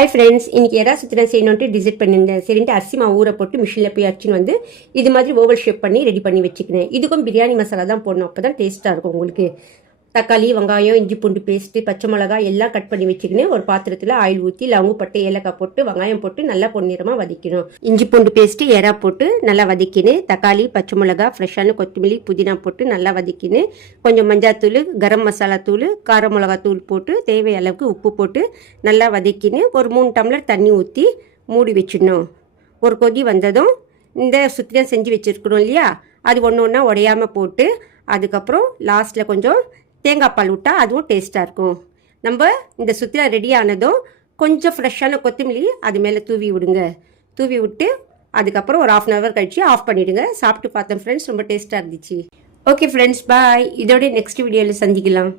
Hi friends, இன்றைக்கி எறா சுத்திரம் செய்யணுன்ட்டு decide பண்ணியிருந்தேன். சரின்ட்டு அரிசி மாவு ஊற போட்டு மிஷினில் போய் அரிச்சின்னு வந்து இது மாதிரி ஓவல் ஷேப் பண்ணி ரெடி பண்ணி வச்சுக்கினேன். இதுக்கும் பிரியாணி மசாலா தான் போடணும், அப்போ தான் டேஸ்ட்டாக இருக்கும் உங்களுக்கு. தக்காளி, வெங்காயம், இஞ்சி பூண்டு பேஸ்ட்டு, பச்சை மிளகாய் எல்லாம் கட் பண்ணி வச்சுக்கினேன். ஒரு பாத்திரத்தில் ஆயில் ஊற்றி லவங்கு பட்டை ஏலக்காய் போட்டு வெங்காயம் போட்டு நல்லா பொன்னிறமாக வதக்கணும். இஞ்சி பூண்டு பேஸ்ட்டு எறா போட்டு நல்லா வதக்கினு, தக்காளி, பச்சை மிளகாய், ஃப்ரெஷ்ஷான கொத்தமல்லி, புதினா போட்டு நல்லா வதக்கினு, கொஞ்சம் மஞ்சாத்தூள், கரம் மசாலா தூள், கார மிளகாய் தூள் போட்டு தேவை அளவுக்கு உப்பு போட்டு நல்லா வதக்கினு ஒரு 3 டம்ளர் தண்ணி ஊற்றி மூடி வச்சிடணும். ஒரு கொதி வந்ததும் இந்த சுத்திரம் செஞ்சு வச்சுருக்கணும் இல்லையா, அது ஒன்று ஒன்றா உடையாமல் போட்டு அதுக்கப்புறம் லாஸ்ட்டில் கொஞ்சம் தேங்காய் பால் விட்டால் அதுவும் டேஸ்ட்டாக இருக்கும். நம்ம இந்த சுத்திரம் ரெடி ஆனதும் கொஞ்சம் ஃப்ரெஷ்ஷான கொத்தமல்லி அது மேலே தூவி விடுங்க. தூவி விட்டு அதுக்கப்புறம் ஒரு 1/2 hour கழிச்சு ஆஃப் பண்ணிவிடுங்க. சாப்பிட்டு பார்த்தேன் ஃப்ரெண்ட்ஸ், ரொம்ப டேஸ்ட்டாக இருந்துச்சு. ஓகே ஃப்ரெண்ட்ஸ், பாய். இதோட நெக்ஸ்ட் வீடியோவில் சந்திக்கலாம்.